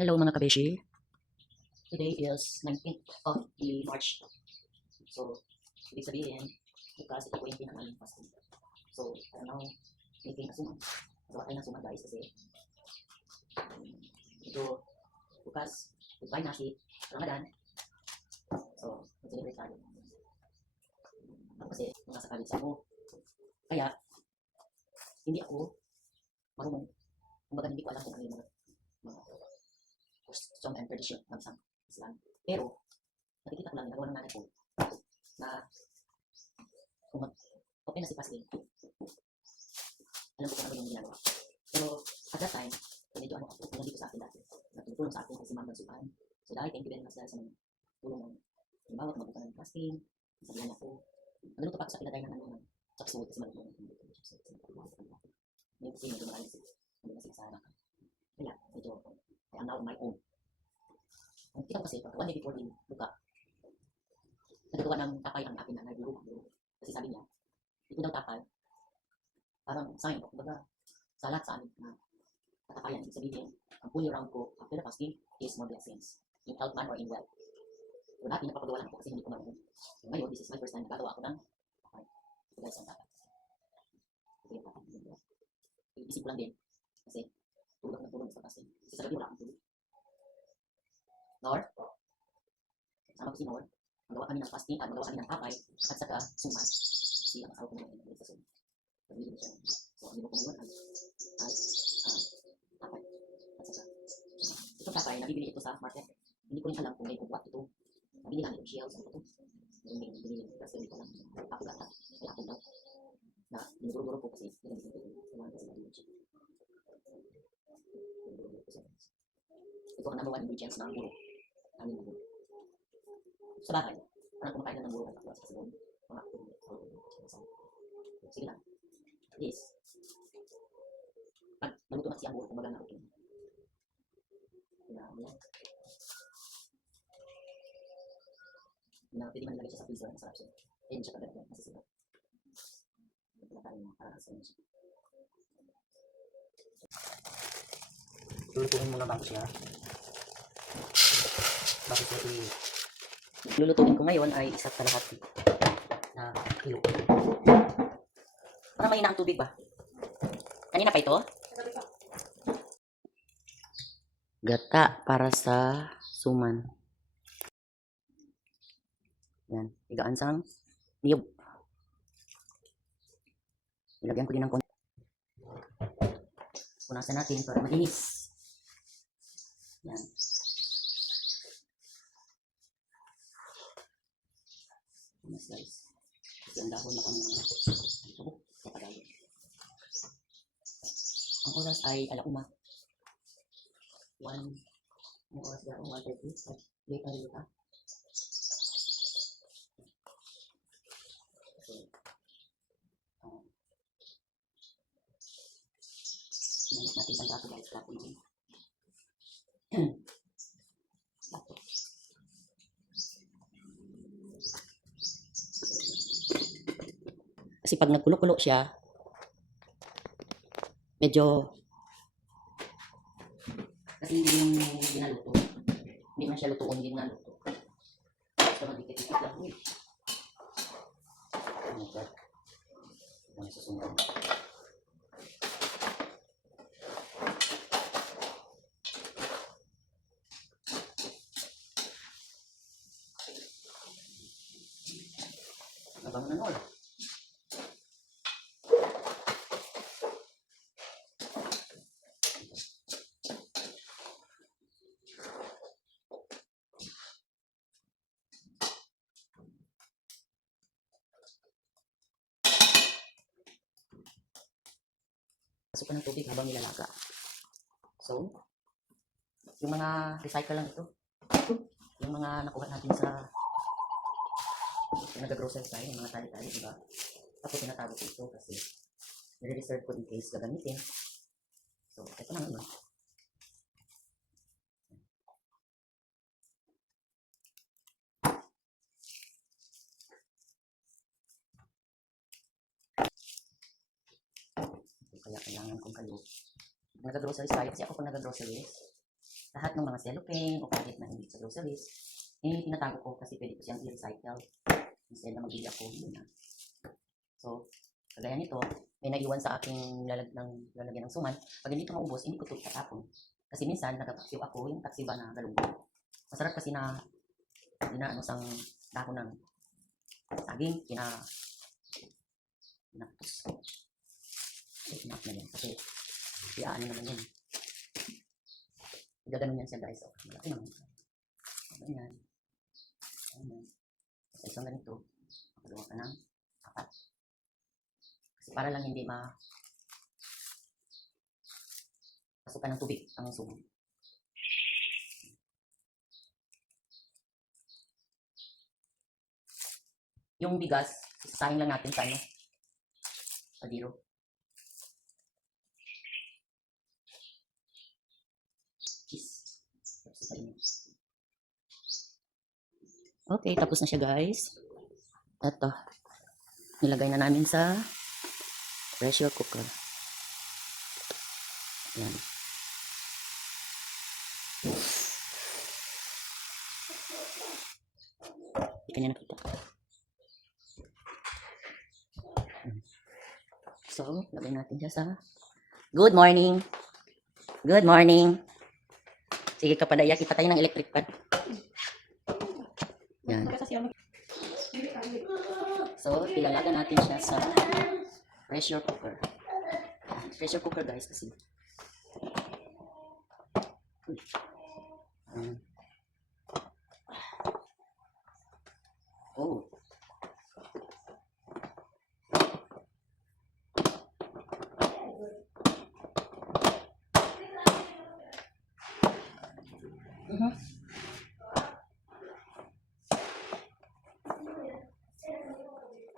Hello mga kabeshi. Today is 19th of the March. So, ibig sabihin, bukas ito po yung pinakaling fasting. So, I'm now making a suman. Gawa tayo ng suman guys kasi ito bukas, goodbye nasi, Ramadan. So, mag-celebrate tayo. Ako kasi, nasa college ako. Kaya, hindi ako marunong. Kumbaga hindi ko alam kung ano yung mga custom and tradition ng isang Islam. Pero, nakikita ko lang, nagawa ng nanay ko na kung mag-open na si Pascal, alam ko kung ano yung ginagawa. Pero, at that time, medyo ano ako, nandito sa akin dati. Natutulong sa akin kasi Ma'am Bansukan. So, dahil thank you very much dahil sa mga tulong ng halimbawa, magbuka ng fasting, sabihan ako. Nagluto pa ako sa pinagay ng ano, ng chapsud kasi malutong ng chapsud. Ngayon kasi medyo marami sila sa harapan. Kaya, medyo, I am now on my own. Ang kita ko kasi, one day before the buka, nagagawa ng tapay ang akin na nagulog. Kasi sabi niya, ito daw tapay, parang sign of, kumbaga, sa lahat sa amin na katapayan. Ibig sabihin, ang fully round ko after the fasting is more blessings. In health man or in wealth. So dati napapagawa lang ako kasi hindi ko marunong. Ngayon, this is my first time nagagawa ako ng tapay. Ito guys ang tapay. Ito yung tapay. Isip ko lang din. Kasi tulog na tulog sa fasting. Kasi sa gabi wala akong tulog. Nor, sama ko si Nor, magawa kami ng fasting at magawa kami ng tapay at saka suman. Kasi ang asawa ko naman ay sa suman. Pagbilin siya. So, ang nilo ko ngayon ay tapay at saka suman. Itong tapay, nabibili ito sa market. Hindi ko rin alam kung may kukuha ito. Nabili lang itong shells. Ano ito? Binili kasi hindi ko alam. Ako gata. Kaya ako daw. Na binuguro-guro ko kasi ginamit ito. Naman kasi nabili siya. Ito ang number one ingredients ng guro. Amin ng guro. Sa bahay, parang kumakain na ng guro at ako sa sabon. Mga sige lang. This. Pag naluto na siya ang guro, kumbaga naluto na. Na pwede man nilagay siya sa freezer, masarap siya. Kaya hindi siya kagad masisira. Lulutuin muna bago siya. Bago siya lulutuin ko ngayon ay isa't kalahati na kilo. Parang mahina ang tubig ba? Kanina pa ito? Gata para sa suman. Yan, higaan sang niyog. Ilagyan ko din ng konti. Punasan natin para malinis. Yan. Mas guys. Kasi ang dahon na kami ito. Kapagalo. Ang oras ay alauna. 1. Ang oras na 1:30. Late na rin ha. Ganit natin isang plato guys. Plato naman. Plato. Kasi pag nagkulo-kulo siya, medyo kasi hindi yung ginaluto. Hindi man siya lutoon, hindi ginaluto. Basta magdikit-dikit lang. Uy. Ano ba? Ito na susunod. Abang na nol. Pasok pa ng tubig habang nilalaga. So, yung mga recycle lang ito. Yung mga nakuha natin sa nag-grocery tayo, yung mga tali-tali, diba? Tapos tinatago ko ito kasi nire-reserve ko in case gagamitin. So, ito na naman. Kaya kailangan kong kayo. Nag-groceries tayo kasi ako pag nag-groceries, lahat ng mga cellophane o kahit na hindi sa groceries, tinatago ko kasi pwede ko siyang i-recycle instead na mag-iyak ko yun na. So, kagaya nito, may naiwan sa aking lalagyan ng suman. Pag hindi ito maubos, hindi ko ito tatapon. Kasi minsan, nagtataksiw ako, yung taksi ba na galunggong. Masarap kasi na ano sang dako ng saging, pinapos. Enough na yan. Kasi, ano naman yan. Gaganon yan siya guys. Oh, malaki naman. Ayan. Ayan. Sa isang ganito, makagawa ka ng 4. Kasi para lang hindi pasukan ng tubig ang sumo. Yung bigas, isasahin lang natin sa padiro. Cheese. Okay, tapos na siya guys. Ito. Nilagay na namin sa pressure cooker. Yan. Hindi kanya nakita. So, lagay natin siya sa good morning. Good morning. Sige ka padaya, ipatay ng electric fan. Yan. So, ilalaga natin siya sa pressure cooker. Pressure cooker guys kasi. Oh.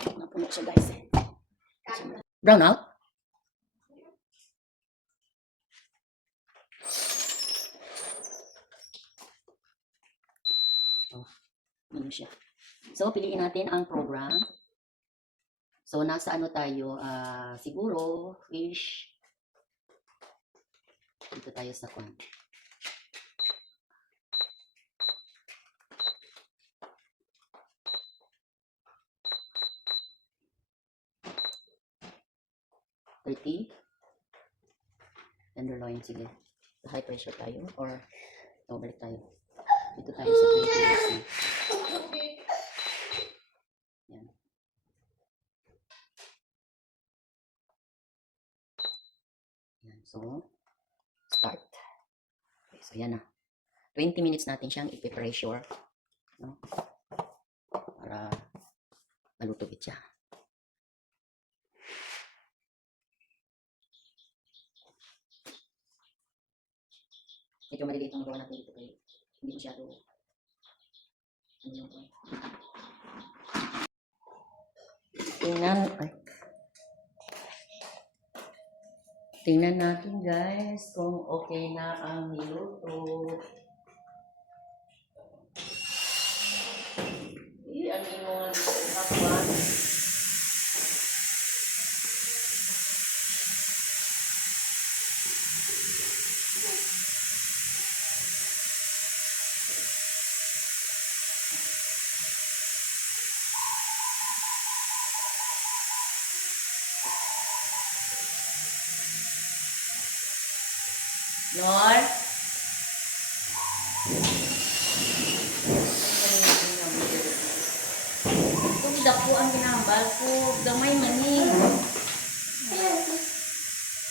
Napuno siya guys. Brown out. Oh, ano siya. So, piliin natin ang program. So, nasa ano tayo, siguro, fish. Dito tayo sa kwan. Tenderloin, sige. High pressure tayo or balik tayo. Dito tayo sa 20. Yan. Yan. So, start. Okay, so yan na. 20 minutes natin siyang ipipressure. No? Para malutubit siya. Medyo maliliit ang gawa natin dito kayo. Hindi masyado tingnan natin guys kung okay na ang niluto. Ano yung kapwan? Lord? Kung dako ang ginambal ko, gamay maning.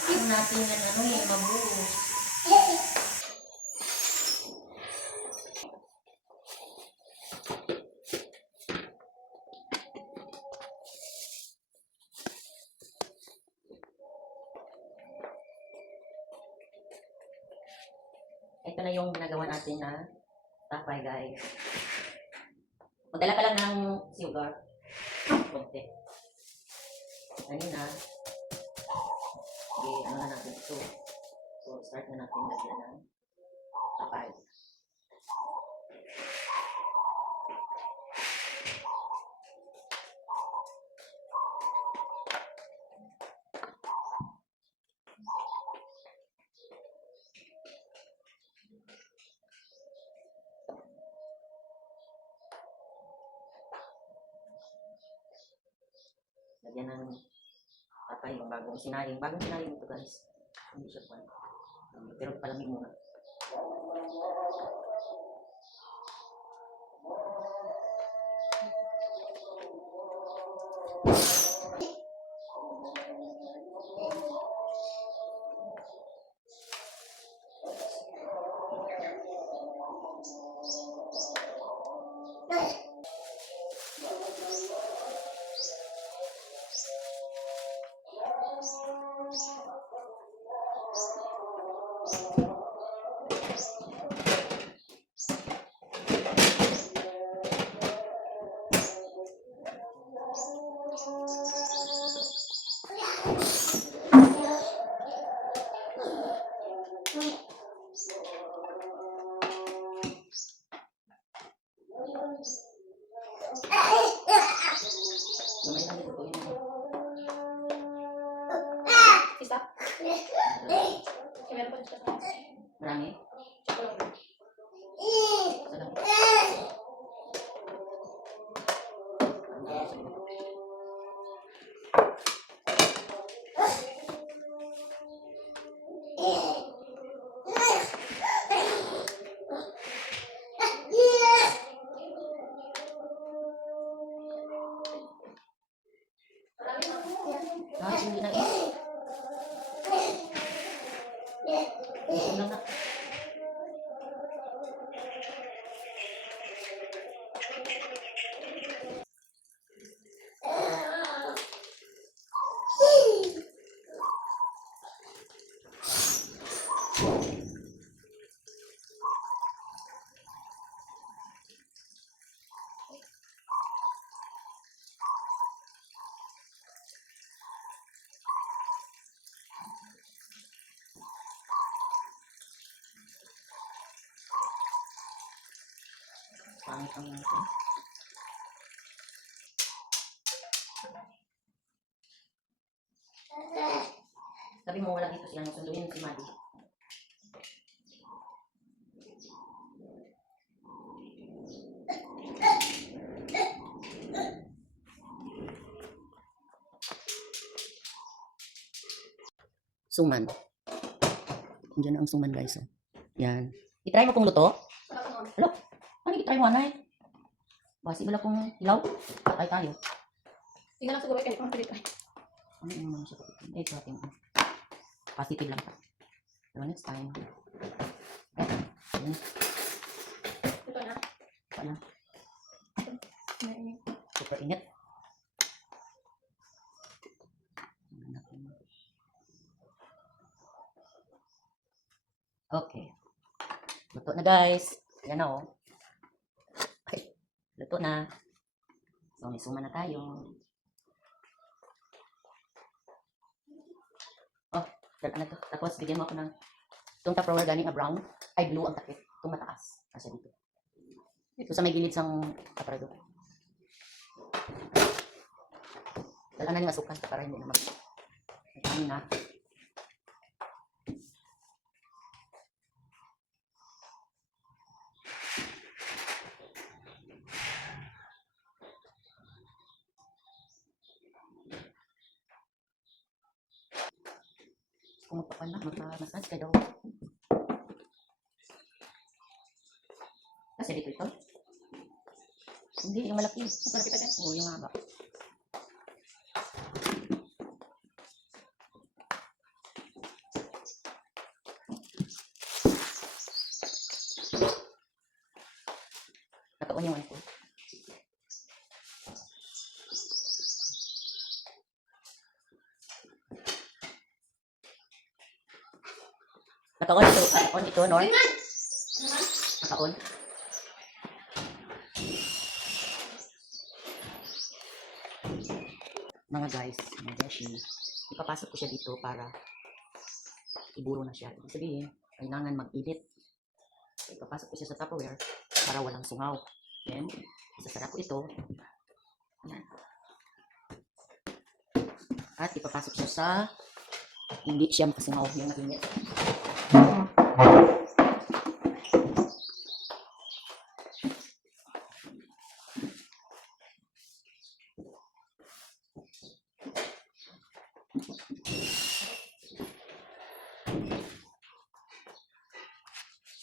Kung natin yan mabuhos. Ito na yung ginagawa natin na tapay guys. Magdala ka lang ng sugar. Konti. Kanina. Ano na natin ito. So, start na natin lagyan ng tapay. Lagyan ng patay yung bagong sinaling. Bagong sinaling ito guys. Hindi siya pa. Pero palamig muna. Gamay lang dito po yun. Isa? Meron pa dito. Marami? Tsaka lang. Isa lang. Guys, hindi na eh. Ito lang na. Pangit ang ito. Sabi mo wala dito siya nung sunduin si Maddie. Suman. Diyan ang suman guys. Oh. Yan. I-try mo pong luto. Hello? Ano i-try mo anay? Basi wala pong hilaw. Patay tayo. Tingnan lang siguro kayo kung pwede tayo. Ano yung naman siya? Ito ating positive lang pa. Pero next time. Ayan. Ito na. Pa lang. May Super init. Okay. Luto na guys. Yan na oh. Okay. Luto na. So may suma na tayo. Oh, dala na to. Tapos bigyan mo ako ng itong Tupperware galing na brown. Ay blue ang takip. Itong mataas. Kasi dito. Ito sa may gilid sang aparado. Dala na yung asukal para hindi na mag na. Kung magpapan na, magpa-massage ka daw. Kasi dito ito. Hindi, yung malaki. Yung malaki pa dyan. Oo, yung haba. Nakaon yung ano ko. Nakaon ito. Nakaon ito, Nor. Nakaon. Mga guys, mga beshi, ipapasok ko siya dito para iburo na siya. Ibig sabihin, kailangan mag-init. Ipapasok ko siya sa Tupperware para walang sungaw. Then, isasara ko ito. Ayan. At ipapasok siya sa hindi siya makasungaw yung nag-init.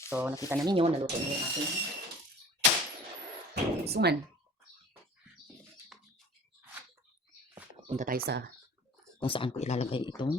So, nakita na ninyo, naluto na yung aking suman. Punta tayo sa kung saan ko ilalagay itong